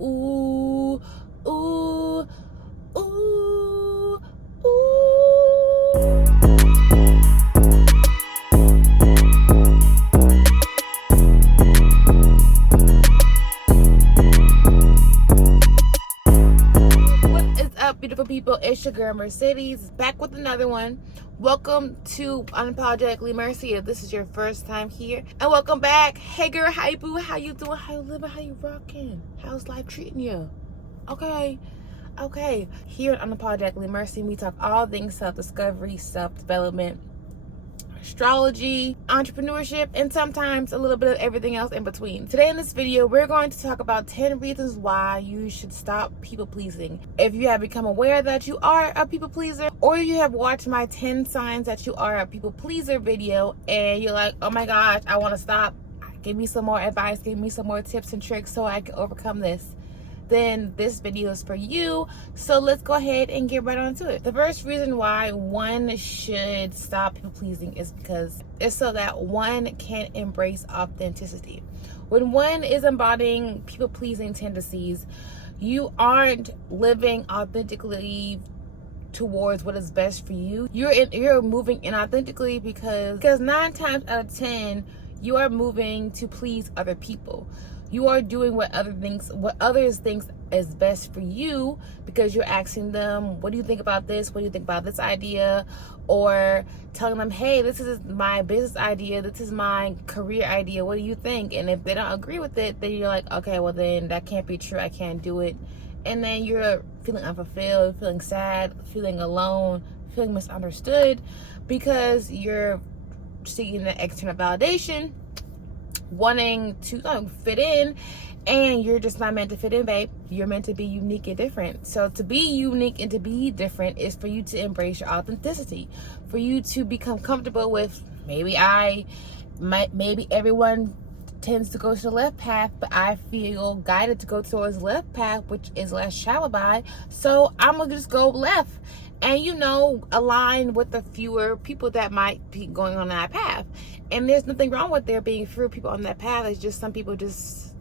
Ooh, ooh, ooh, ooh. What is up, beautiful people? It's your girl Mercedes, back with another one. Welcome to Unapologetically Mercy if this is your first time here, and welcome back. Hey girl, hi boo, how you doing? How you living? How you rocking? How's life treating you? Okay. Here at Unapologetically Mercy, we talk all things self-discovery, self-development, astrology, entrepreneurship, and sometimes a little bit of everything else in between. Today in this video, we're going to talk about 10 reasons why you should stop people pleasing. If you have become aware that you are a people pleaser, or you have watched my 10 signs that you are a people pleaser video and you're like, oh my gosh, I want to stop, give me some more advice, give me some more tips and tricks so I can overcome this, then this video is for you. So let's go ahead and get right on to it. The first reason why one should stop people pleasing is because it's so that one can embrace authenticity. When one is embodying people pleasing tendencies, you aren't living authentically towards what is best for you. You're moving inauthentically because 9 times out of 10 you are moving to please other people. You are doing what others think is best for you because you're asking them, what do you think about this? What do you think about this idea? Or telling them, hey, this is my business idea. This is my career idea. What do you think? And if they don't agree with it, then you're like, okay, well then that can't be true. I can't do it. And then you're feeling unfulfilled, feeling sad, feeling alone, feeling misunderstood because you're seeking the external validation, wanting to fit in, and you're just not meant to fit in, babe. You're meant to be unique and different. So to be unique and to be different is for you to embrace your authenticity, for you to become comfortable with maybe everyone tends to go to the left path, but I feel guided to go towards the left path, which is less traveled by, so I'm gonna just go left and align with the fewer people that might be going on that path. And there's nothing wrong with there being fewer people on that path. It's just some people just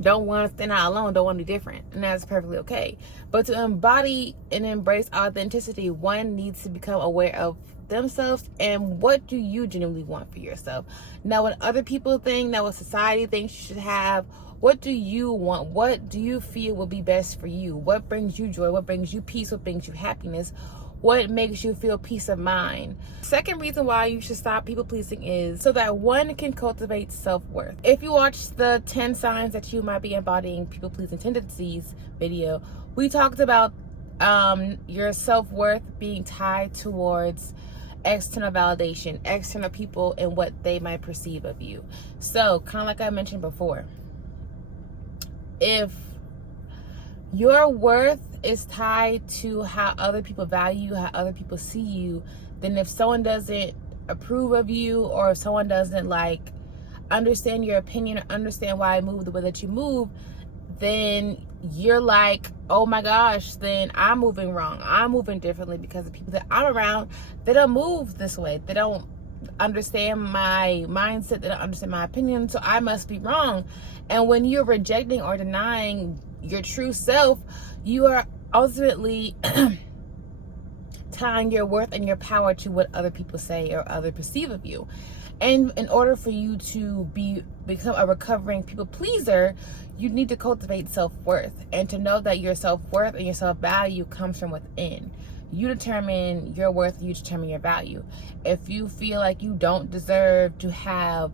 don't want to stand out alone, don't want to be different, and that's perfectly okay. But to embody and embrace authenticity, one needs to become aware of themselves and what do you genuinely want for yourself. Now, what other people think, now what society thinks you should have, what do you want? What do you feel will be best for you? What brings you joy? What brings you peace? What brings you happiness? What makes you feel peace of mind? Second reason why you should stop people pleasing is so that one can cultivate self-worth. If you watch the 10 signs that you might be embodying people pleasing tendencies video, we talked about your self-worth being tied towards external validation, external people, and what they might perceive of you. So kind of like I mentioned before, if your worth is tied to how other people value you, how other people see you, then if someone doesn't approve of you, or if someone doesn't understand your opinion or understand why I move the way that you move, then you're like, oh my gosh, then I'm moving wrong. I'm moving differently because the people that I'm around, they don't move this way. They don't understand my mindset. They don't understand my opinion. So I must be wrong. And when you're rejecting or denying your true self, you are ultimately tying your worth and your power to what other people say or other perceive of you. And in order for you to become a recovering people pleaser, you need to cultivate self-worth, and to know that your self-worth and your self-value comes from within. You determine your worth, you determine your value. If you feel like you don't deserve to have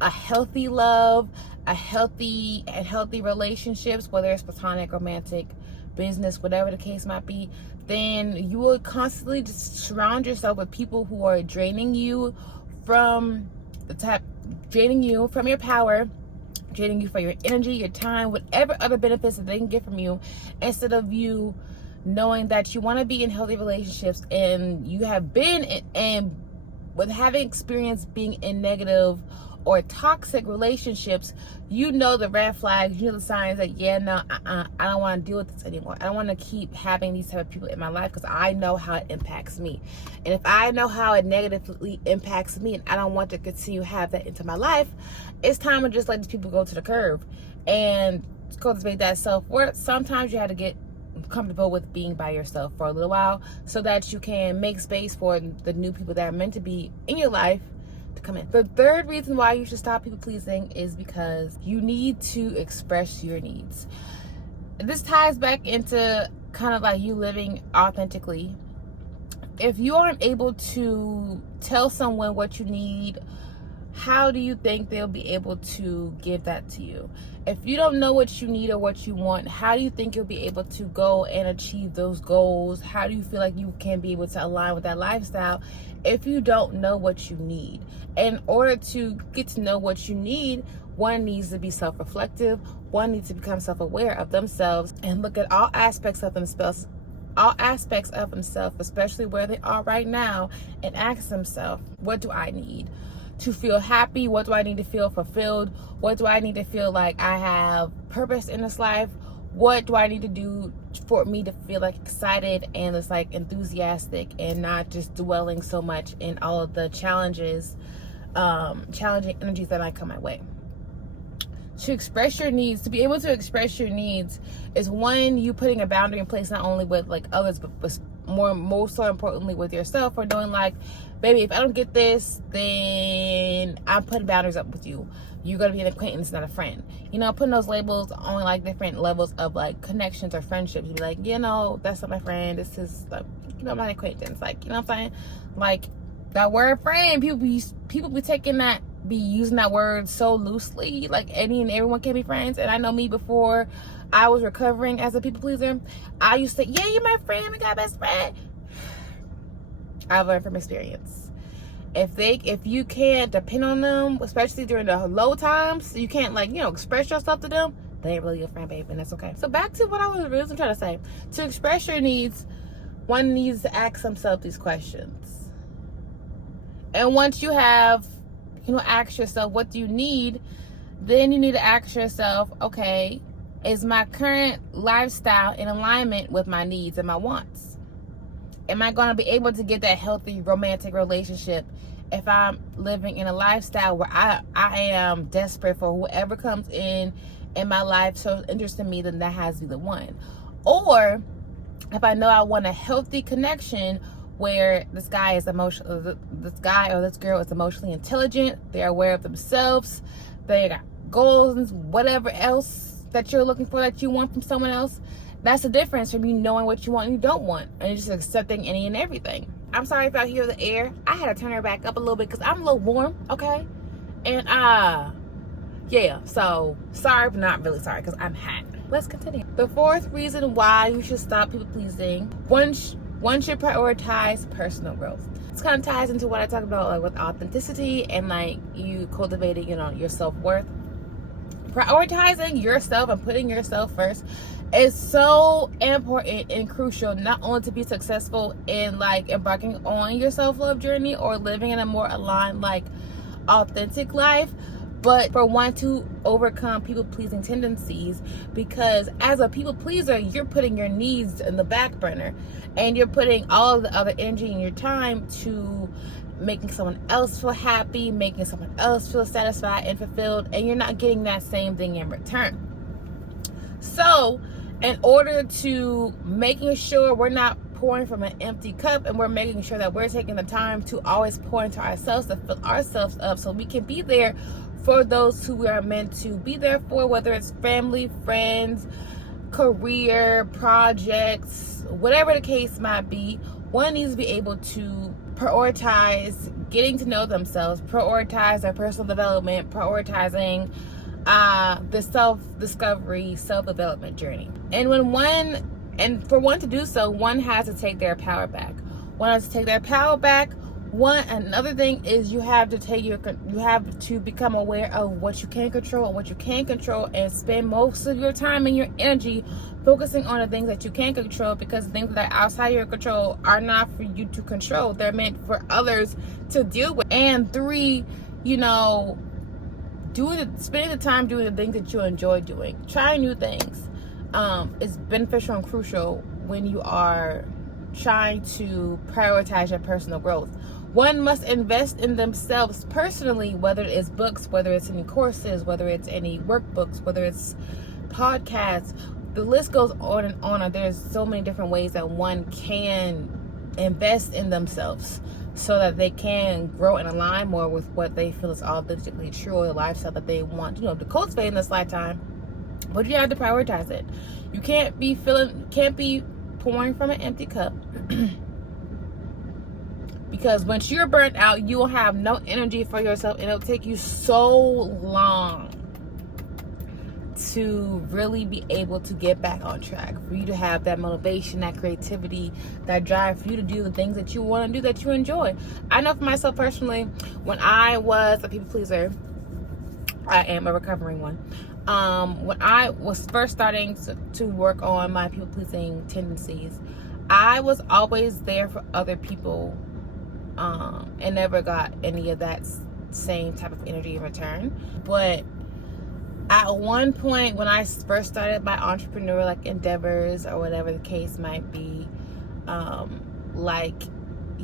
a healthy love, a healthy relationships, whether it's platonic, romantic, business, whatever the case might be, then you will constantly just surround yourself with people who are draining you from your power, draining you for your energy, your time, whatever other benefits that they can get from you, instead of you knowing that you want to be in healthy relationships, and you have been and with having experience being in negative or toxic relationships, you know the red flags, you know the signs that, I don't want to deal with this anymore. I don't want to keep having these type of people in my life because I know how it impacts me. And if I know how it negatively impacts me and I don't want to continue to have that into my life, it's time to just let these people go to the curb. And cultivate that self-worth, sometimes you have to get comfortable with being by yourself for a little while so that you can make space for the new people that are meant to be in your life to come in. The third reason why you should stop people pleasing is because you need to express your needs. This ties back into kind of like you living authentically. If you aren't able to tell someone what you need, how do you think they'll be able to give that to you? If you don't know what you need or what you want, how do you think you'll be able to go and achieve those goals? How do you feel like you can be able to align with that lifestyle if you don't know what you need? In order to get to know what you need, one needs to be self-reflective. One needs to become self-aware of themselves and look at all aspects of themselves, especially where they are right now, and ask themselves, what do I need to feel happy? What do I need to feel fulfilled? What do I need to feel like I have purpose in this life? What do I need to do for me to feel like excited and it's like enthusiastic and not just dwelling so much in all of the challenging energies that might come my way? To express your needs, to be able to express your needs is one, you putting a boundary in place, not only with like others, but most so importantly with yourself, or knowing like, baby, if I don't get this, then I'm putting boundaries up with you. You're gonna be an acquaintance, not a friend. You know, putting those labels on like different levels of like connections or friendships. You be like, you know, that's not my friend. This is like, you know, my acquaintance. Like, you know what I'm saying? Like that word friend, people be taking that, be using that word so loosely. Like any and everyone can be friends. And I know me, before I was recovering as a people pleaser, I used to say, yeah, you're my friend, we got best friend. I've learned from experience. If you can't depend on them, especially during the low times, you can't like, you know, express yourself to them, they ain't really your friend, babe, and that's okay. So back to what I was really trying to say. To express your needs, one needs to ask themselves these questions. And once you have, you know, ask yourself, what do you need? Then you need to ask yourself, okay, is my current lifestyle in alignment with my needs and my wants? Am I going to be able to get that healthy romantic relationship if I'm living in a lifestyle where I am desperate for whoever comes in my life shows interest in me, then that has to be the one? Or if I know I want a healthy connection where this guy or this girl is emotionally intelligent, they're aware of themselves, they got goals and whatever else that you're looking for that you want from someone else, that's the difference from you knowing what you want and you don't want, and just accepting any and everything. I'm sorry if y'all hear the air. I had to turn her back up a little bit because I'm a little warm, okay? And yeah, so sorry, but not really sorry because I'm hot. Let's continue. The fourth reason why you should stop people pleasing, one should prioritize personal growth. This kind of ties into what I talked about, like with authenticity and like you cultivating, you know, your self-worth. Prioritizing yourself and putting yourself first is so important and crucial, not only to be successful in like embarking on your self-love journey or living in a more aligned, like authentic life, but for one to overcome people-pleasing tendencies. Because as a people pleaser, you're putting your needs in the back burner and you're putting all of the other energy and your time to making someone else feel happy, making someone else feel satisfied and fulfilled, and you're not getting that same thing in return. So in order to making sure we're not pouring from an empty cup, and we're making sure that we're taking the time to always pour into ourselves, to fill ourselves up so we can be there for those who we are meant to be there for, whether it's family, friends, career, projects, whatever the case might be. One needs to be able to prioritize getting to know themselves, prioritize their personal development, prioritizing the self-discovery, self-development journey. And for one to do so, one has to take their power back. One has to take their power back. Another thing is you have to become aware of what you can control and what you can't control, and spend most of your time and your energy focusing on the things that you can control, because the things that are outside your control are not for you to control. They're meant for others to deal with. And three, you know, spending the time doing the things that you enjoy doing. Trying new things is beneficial and crucial when you are trying to prioritize your personal growth. One must invest in themselves personally, whether it's books, whether it's any courses, whether it's any workbooks, whether it's podcasts, the list goes on and on. There's so many different ways that one can invest in themselves so that they can grow and align more with what they feel is authentically true, or the lifestyle that they want, to cultivate in this lifetime. But you have to prioritize it. You can't be pouring from an empty cup. Because once you're burnt out, you will have no energy for yourself, and it'll take you so long to really be able to get back on track, for you to have that motivation, that creativity, that drive, for you to do the things that you want to do, that you enjoy. I know for myself personally, when I was a people pleaser, I am a recovering one. When I was first starting to work on my people pleasing tendencies, I was always there for other people, and never got any of that same type of energy in return. But at one point, when I first started my entrepreneur endeavors, or whatever the case might be,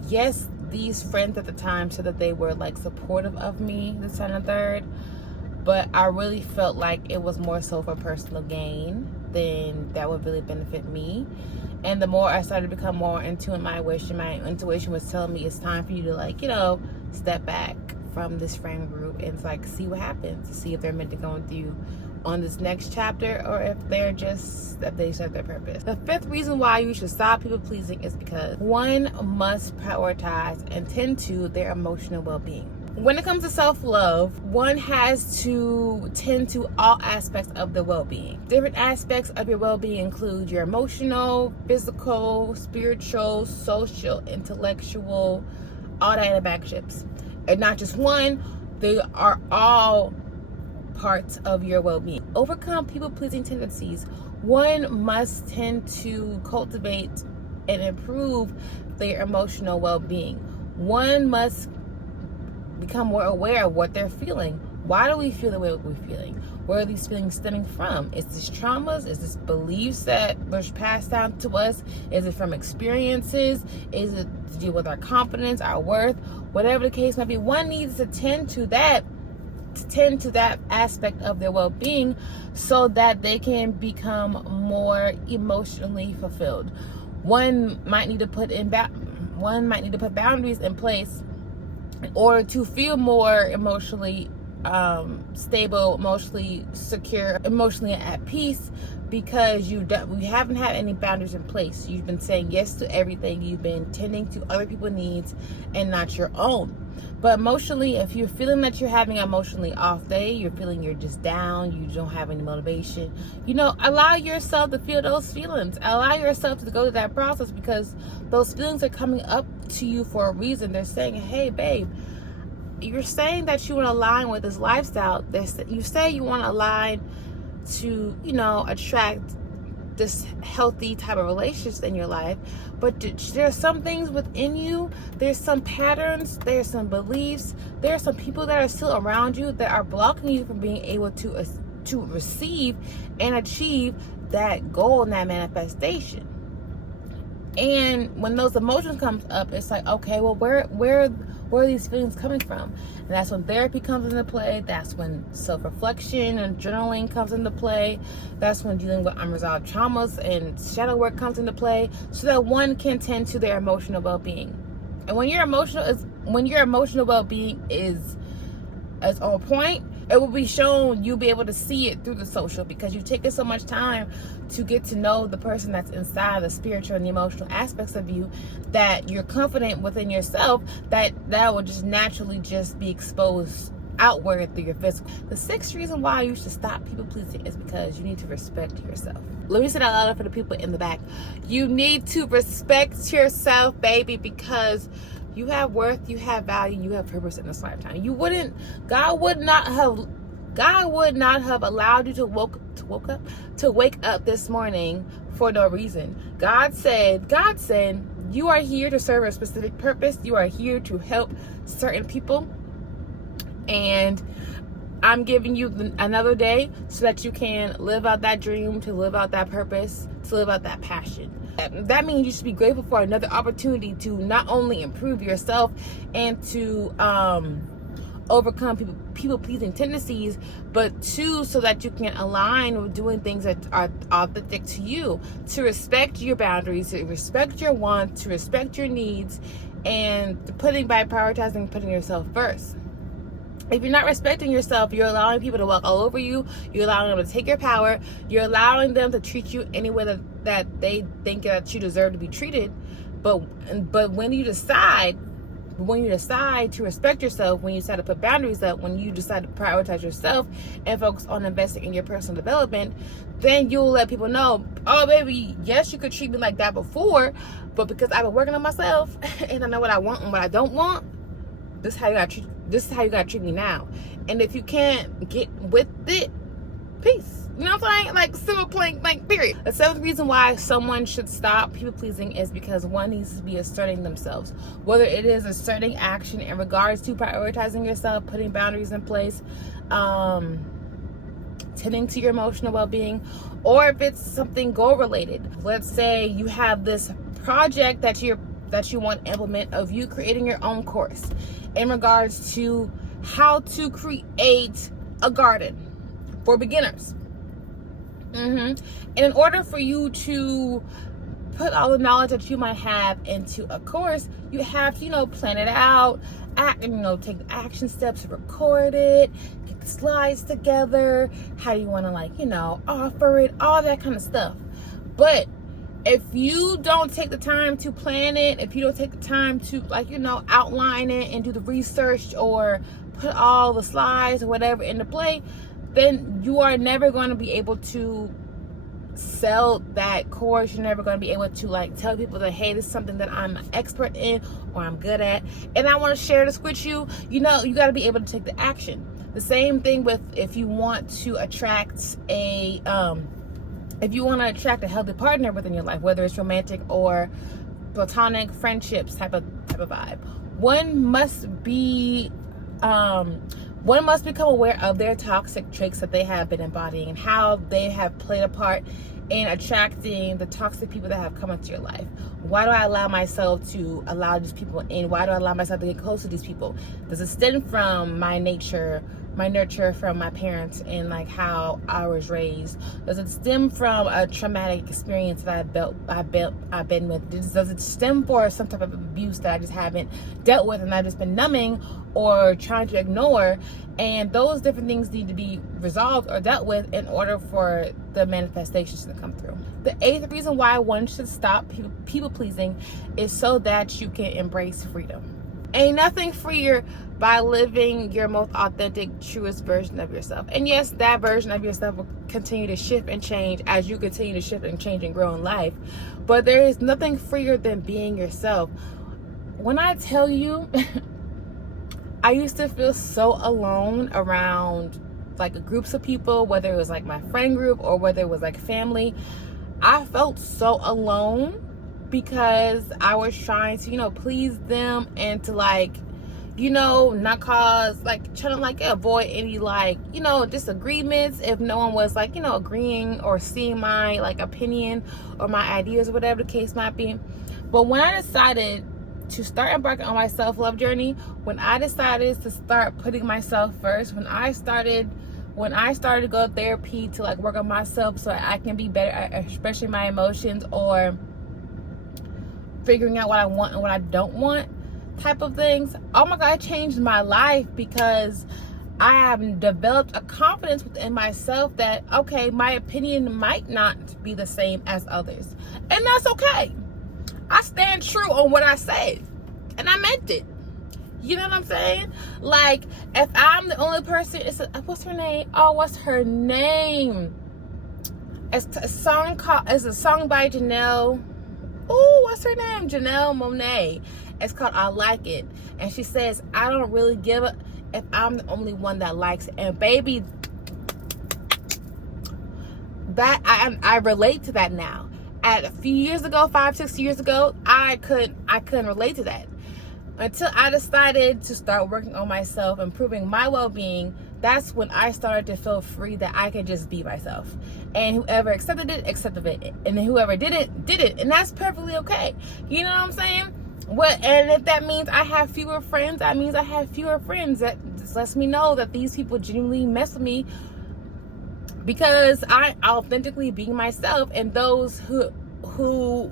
yes, these friends at the time said that they were supportive of me, this and the third, but I really felt like it was more so for personal gain than that would really benefit me. And the more I started to become more in tune with my intuition was telling me it's time for you to step back from this friend group and see what happens, to see if they're meant to go with you on this next chapter, or if they serve their purpose. The fifth reason why you should stop people pleasing is because one must prioritize and tend to their emotional well-being. When it comes to self-love, one has to tend to all aspects of the well-being. Different aspects of your well-being include your emotional, physical, spiritual, social, intellectual, all that in a bag of chips. And not just one, they are all parts of your well-being. Overcome people-pleasing tendencies. One must tend to cultivate and improve their emotional well-being. One must become more aware of what they're feeling. Why do we feel the way we're feeling? Where are these feelings stemming from? Is this traumas? Is this beliefs that were passed down to us? Is it from experiences? Is it to do with our confidence, our worth? Whatever the case might be, one needs to tend to that aspect of their well-being so that they can become more emotionally fulfilled. One might need to put boundaries in place in order to feel more emotionally stable, emotionally secure, emotionally at peace, because we haven't had any boundaries in place. You've been saying yes to everything. You've been tending to other people's needs and not your own. But emotionally, if you're feeling that you're having an emotionally off day, you're feeling you're just down, you don't have any motivation, allow yourself to feel those feelings. Allow yourself to go through that process, because those feelings are coming up to you for a reason. They're saying, hey, babe, you're saying that you want to align with this lifestyle. You say you want to align to, attract this healthy type of relationships in your life, but there's some things within you, there's some patterns, there's some beliefs, there's some people that are still around you that are blocking you from being able to receive and achieve that goal and that manifestation. And when those emotions comes up, it's okay, well, where are these feelings coming from? And that's when therapy comes into play. That's when self-reflection and journaling comes into play. That's when dealing with unresolved traumas and shadow work comes into play, so that one can tend to their emotional well-being. And when your emotional well-being is on point, it will be shown. You'll be able to see it through the social, because you've taken so much time to get to know the person that's inside, the spiritual and the emotional aspects of you, that you're confident within yourself that will just naturally just be exposed outward through your physical. The sixth reason why you should stop people pleasing is because you need to respect yourself. Let me say that louder for the people in the back. You need to respect yourself, baby, because you have worth, you have value, you have purpose in this lifetime. God would not have allowed you to wake up this morning for no reason. God said, you are here to serve a specific purpose. You are here to help certain people. And I'm giving you another day so that you can live out that dream, to live out that purpose, to live out that passion. That means you should be grateful for another opportunity to not only improve yourself and to overcome people pleasing tendencies, but 2, so that you can align with doing things that are authentic to you, to respect your boundaries, to respect your wants, to respect your needs, and by prioritizing putting yourself first. If you're not respecting yourself, you're allowing people to walk all over you. You're allowing them to take your power. You're allowing them to treat you any way that they think that you deserve to be treated. But when you decide to respect yourself, when you decide to put boundaries up, when you decide to prioritize yourself and focus on investing in your personal development, then you'll let people know, oh baby, yes, you could treat me like that before, but because I've been working on myself and I know what I want and what I don't want, this is how you gotta treat me now. And if you can't get with it, peace. You know what I'm saying? Like, simple, plain, like, period. The 7th reason why someone should stop people pleasing is because one needs to be asserting themselves. Whether it is asserting action in regards to prioritizing yourself, putting boundaries in place, tending to your emotional well-being, or if it's something goal related. Let's say you have this project that you want to implement, of you creating your own course in regards to how to create a garden for beginners. And in order for you to put all the knowledge that you might have into a course, you have to, plan it out, take the action steps, record it, get the slides together, how do you want to offer it, all that kind of stuff. But if you don't take the time to plan it, if you don't take the time to outline it and do the research or put all the slides or whatever into play, then you are never going to be able to sell that course. You're never going to be able to tell people that, hey, this is something that I'm an expert in or I'm good at, and I want to share this with you. You got to be able to take the action. The same thing with if you want to attract a healthy partner within your life, whether it's romantic or platonic friendships type of vibe. One must become aware of their toxic traits that they have been embodying and how they have played a part in attracting the toxic people that have come into your life. Why do I allow myself to allow these people in? Why do I allow myself to get close to these people? Does it stem from my nurture from my parents and how I was raised? Does it stem from a traumatic experience that I've been with? Does it stem for some type of abuse that I just haven't dealt with and I've just been numbing or trying to ignore? And those different things need to be resolved or dealt with in order for the manifestations to come through. The 8th reason why one should stop people pleasing is so that you can embrace freedom. Ain't nothing freer by living your most authentic, truest version of yourself. And yes, that version of yourself will continue to shift and change as you continue to shift and change and grow in life. But there is nothing freer than being yourself. When I tell you, I used to feel so alone around groups of people, whether it was my friend group or whether it was family. I felt so alone because I was trying to, please them and to not cause trying to avoid any disagreements if no one was agreeing or seeing my opinion or my ideas or whatever the case might be. But when I decided to start embarking on my self-love journey, when I decided to start putting myself first, when I started to go to therapy to work on myself so I can be better at expressing my emotions or figuring out what I want and what I don't want type of things, oh my God, it changed my life because I have developed a confidence within myself that, okay, my opinion might not be the same as others. And that's okay. I stand true on what I said. And I meant it. You know what I'm saying? If I'm the only person, what's her name? Oh, what's her name? It's a song by Janelle. Oh, what's her name? Janelle Monáe. It's called I Like It. And she says, I don't really give a if I'm the only one that likes it. And baby, that I relate to that now. At a few years ago, 5-6 years ago, I couldn't relate to that. Until I decided to start working on myself, improving my well-being, that's when I started to feel free that I could just be myself. And whoever accepted it, accepted it. And then whoever did it, did it. And that's perfectly okay. You know what I'm saying? And if that means I have fewer friends, that means I have fewer friends. this lets me know that these people genuinely mess with me because I authentically being myself, and those who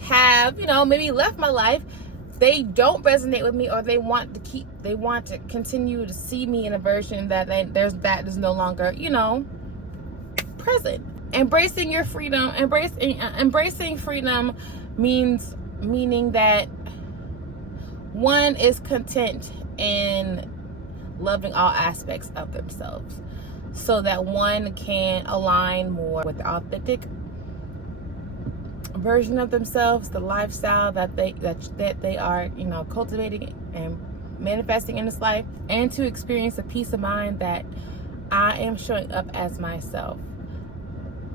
have, maybe left my life, they don't resonate with me, or they want to continue to see me in a version that is no longer, present. Embracing your freedom, embracing freedom meaning that one is content in loving all aspects of themselves, so that one can align more with the authentic version of themselves, the lifestyle that they are, cultivating and manifesting in this life, and to experience a peace of mind that I am showing up as myself.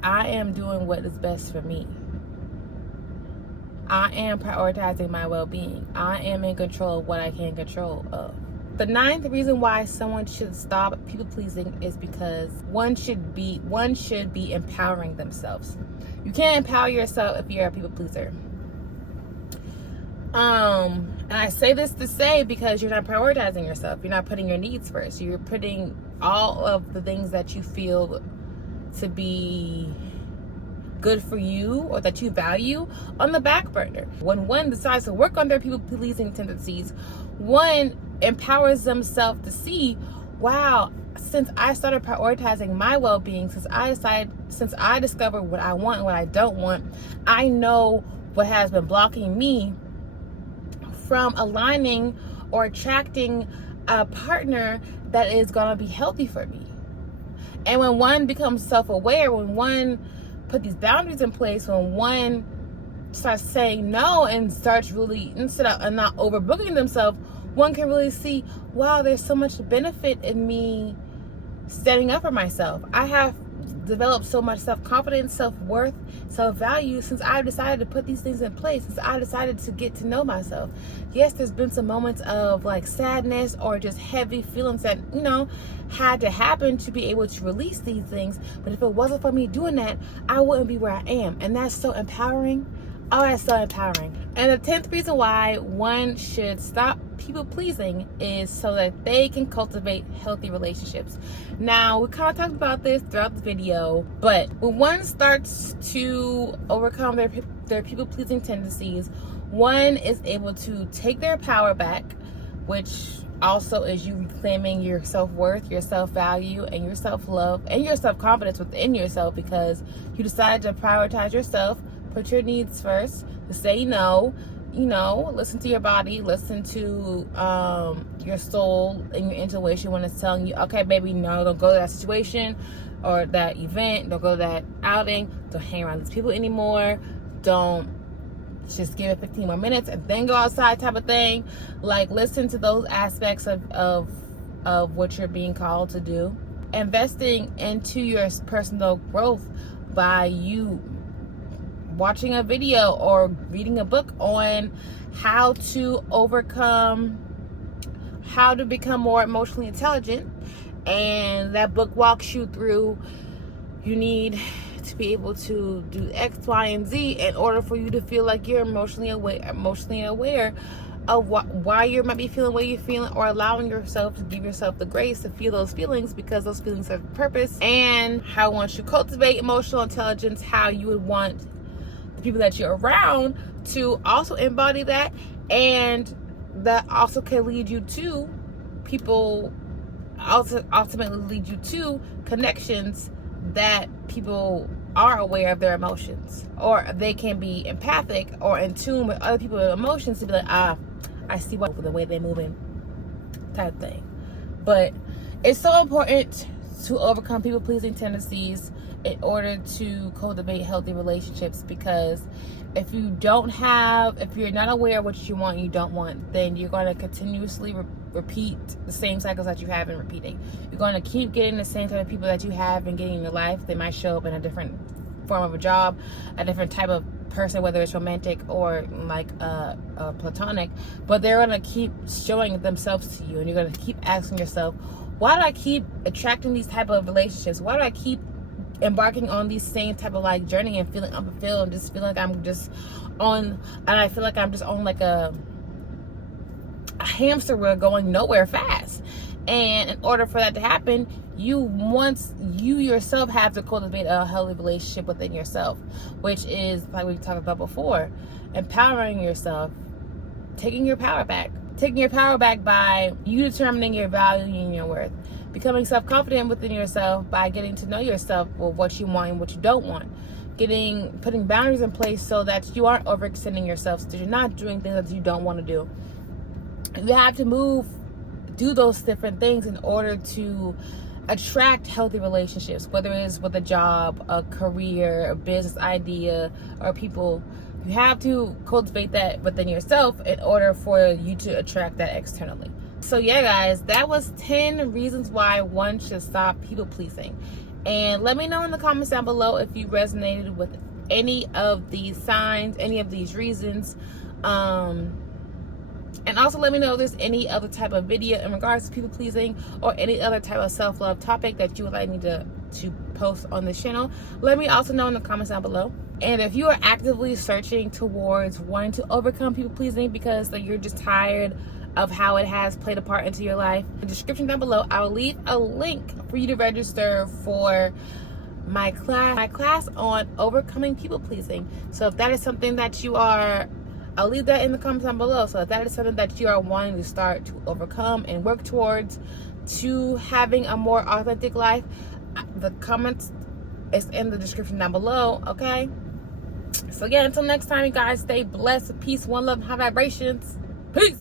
I am doing what is best for me. I am prioritizing my well-being. I am in control of what I can control of. The 9th reason why someone should stop people pleasing is because one should be empowering themselves. You can't empower yourself if you're a people pleaser. And I say this to say because you're not prioritizing yourself. You're not putting your needs first. You're putting all of the things that you feel to be good for you or that you value on the back burner. When one decides to work on their people pleasing tendencies, one empowers themselves to see, wow, since I started prioritizing my well-being, since I discovered what I want and what I don't want, I know what has been blocking me from aligning or attracting a partner that is going to be healthy for me. And when one becomes self-aware, when one put these boundaries in place, when one starts saying no and starts really, instead of not overbooking themselves, one can really see, wow, there's so much benefit in me standing up for myself. I have developed so much self-confidence, self-worth, self-value since I've decided to put these things in place, since I decided to get to know myself. Yes, there's been some moments of like sadness or just heavy feelings that, had to happen to be able to release these things. But if it wasn't for me doing that, I wouldn't be where I am. And that's so empowering. Oh, that's so empowering. And the 10th reason why one should stop people pleasing is so that they can cultivate healthy relationships. Now, we kind of talked about this throughout the video, but when one starts to overcome their people pleasing tendencies, one is able to take their power back, which also is you reclaiming your self-worth, your self-value, and your self-love, and your self-confidence within yourself, because you decided to prioritize yourself, put your needs first, to say no, listen to your body, listen to your soul and your intuition when it's telling you, okay, baby, no, don't go to that situation or that event, don't go to that outing, don't hang around these people anymore, don't just give it 15 more minutes and then go outside type of thing. Like, listen to those aspects of what you're being called to do. Investing into your personal growth by you watching a video or reading a book on how to become more emotionally intelligent, and that book walks you through, you need to be able to do X, Y, and Z in order for you to feel like you're emotionally aware of why you might be feeling what you're feeling, or allowing yourself to give yourself the grace to feel those feelings, because those feelings have purpose. And how once you cultivate emotional intelligence, how you would want the people that you're around to also embody that, and that also can lead you to people, also ultimately lead you to connections that people are aware of their emotions, or they can be empathic or in tune with other people's emotions to be like, I see what the way they're moving type thing. But it's so important to overcome people pleasing tendencies in order to cultivate healthy relationships, because if you're not aware of what you want and you don't want, then you're going to continuously repeat the same cycles that you have been repeating. You're going to keep getting the same type of people that you have been getting in your life. They might show up in a different form of a job, a different type of person, whether it's romantic or like platonic, but they're going to keep showing themselves to you, and you're going to keep asking yourself, why do I keep attracting these type of relationships? Why do I keep embarking on these same type of like journey and feeling unfulfilled, and just feeling like I'm just on, and I feel like I'm just on like a hamster wheel going nowhere fast? And in order for that to happen, you yourself have to cultivate a healthy relationship within yourself, which is, like we talked about before, empowering yourself, taking your power back by you determining your value and your worth, becoming self-confident within yourself by getting to know yourself, well, what you want and what you don't want, putting boundaries in place so that you aren't overextending yourself, so that you're not doing things that you don't want to do. You have to do those different things in order to attract healthy relationships, whether it's with a job, a career, a business idea, or people. You have to cultivate that within yourself in order for you to attract that externally. So yeah, guys, that was 10 reasons why one should stop people pleasing. And let me know in the comments down below if you resonated with any of these signs, any of these reasons. And also let me know if there's any other type of video in regards to people pleasing or any other type of self-love topic that you would like me to post on this channel. Let me also know in the comments down below. And if you are actively searching towards wanting to overcome people pleasing because you're just tired of how it has played a part into your life, in the description down below I will leave a link for you to register for my class on overcoming people pleasing. So if that is something that you are, I'll leave that in the comments down below. So if that is something that you are wanting to start to overcome and work towards, to having a more authentic life, the comments is in the description down below. Okay, so yeah, until next time, you guys, stay blessed, peace, one love, high vibrations. Peace.